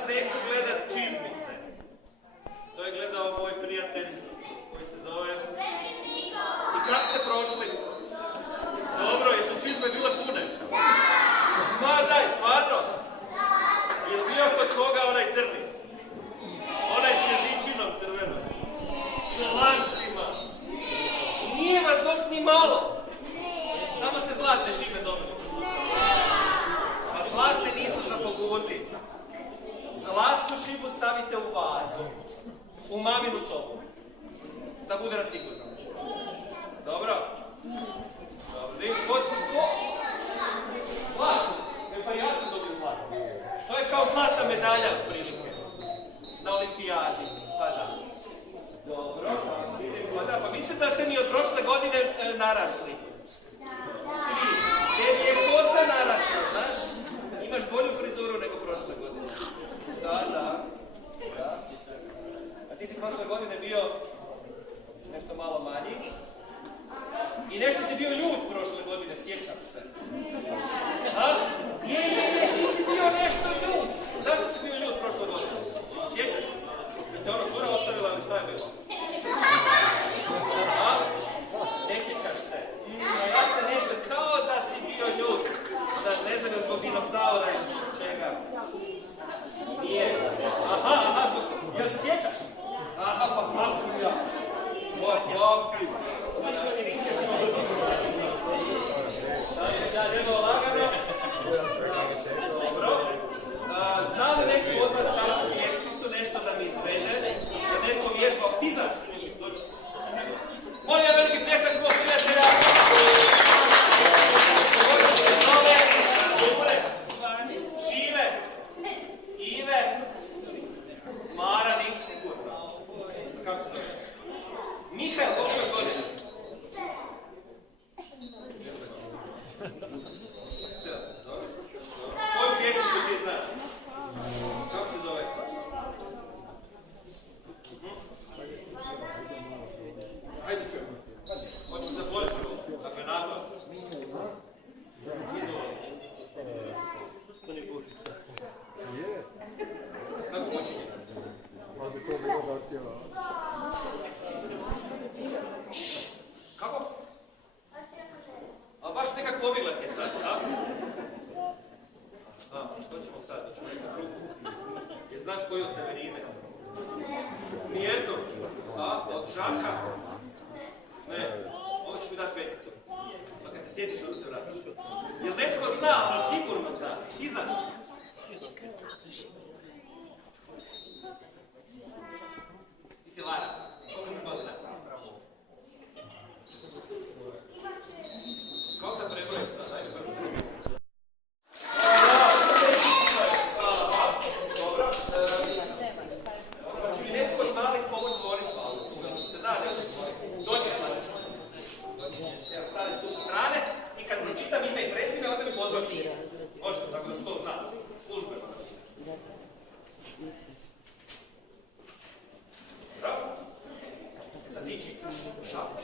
danas neću gledat čizmice. To je gledao moj prijatelj koji se zove... I kako ste prošli? Dobro, jesu čizme bile pune? Ma daj, stvarno? Je li bio kod koga onaj crni? Onaj s jezičinom crvenom? S lancima? Nije vas došli ni malo. Samo ste zlatne šime dobili. A zlatne nisu za poguzi. Zlatnu šibu stavite u vazu. U maminu sobu. Da bude na sigurno. Dobro? Dobro. Zlatno. Pa ja sam dobio zlatno. To je kao zlatna medalja prilike. Na olimpijadi. Pa da. Dobro. Pa mislim da ste mi od prošle godine narasli. Svi. Tebi je kosa narasla, znaš? Imaš bolju frizuru nego prošle godine. Da. A ti si prošle godine bio nešto malo manji. I nešto si bio ljut prošle godine, sjećam se. A? Je, ti si bio nešto ljut. Zašto si bio ljut prošle godine? Sjećaš se? Te ono cura ostavila, ali šta je bilo? A? Ne sjećaš se? Ja se nešto kao da si bio ljut. Sad ne znam zbog dinosaura ili čega. Nije. Aha, zbog... Jel se sjećaš? Aha, pa pamtim ja. Pamtim. Znači, ti nisi još sad jedno lagano. Dobro. Zna li neki od vas našu pjesmicu, nešto da mi izvede? Da neko vježba. Ti znaš? Molim ja veliki pljesak svog prijatelja. Šive, Ive, Mara, nisi sigurno. Kako se zove? Mihael, koliko imaš godina? Koju pjesmicu ti znaš? Kako se zove? Hajde čujemo. Hoćemo zatvoriti ovo. Dakle, nagla. Izvoli. Kako počinje? Kako? A baš nekak pobigled je sad, a? Što ćemo sad? Hoćemo nekak ruku? Jer znaš koju od Severine? Nijedno. A? Od Žaka? Ne. Ovo ćeš mi dati peticu. Pa kad se sjetiš, onda se vratiš. Jel netko zna, ali sigurno zna. Ti znaš? Ti si Lara. Koliko imaš godina? Kako da prebrojim sad? Ajde prvo. Dobro. Hoće mi netko od malih pomoć stvoriti hvala. Se da, dođe hvala. Evo, stavиш tu sa strane i kad pročitam ime i prezime, onda mi pozvati. Može, tako da se to zna. Službeno. Bravo. Sad ti čitaš šapu.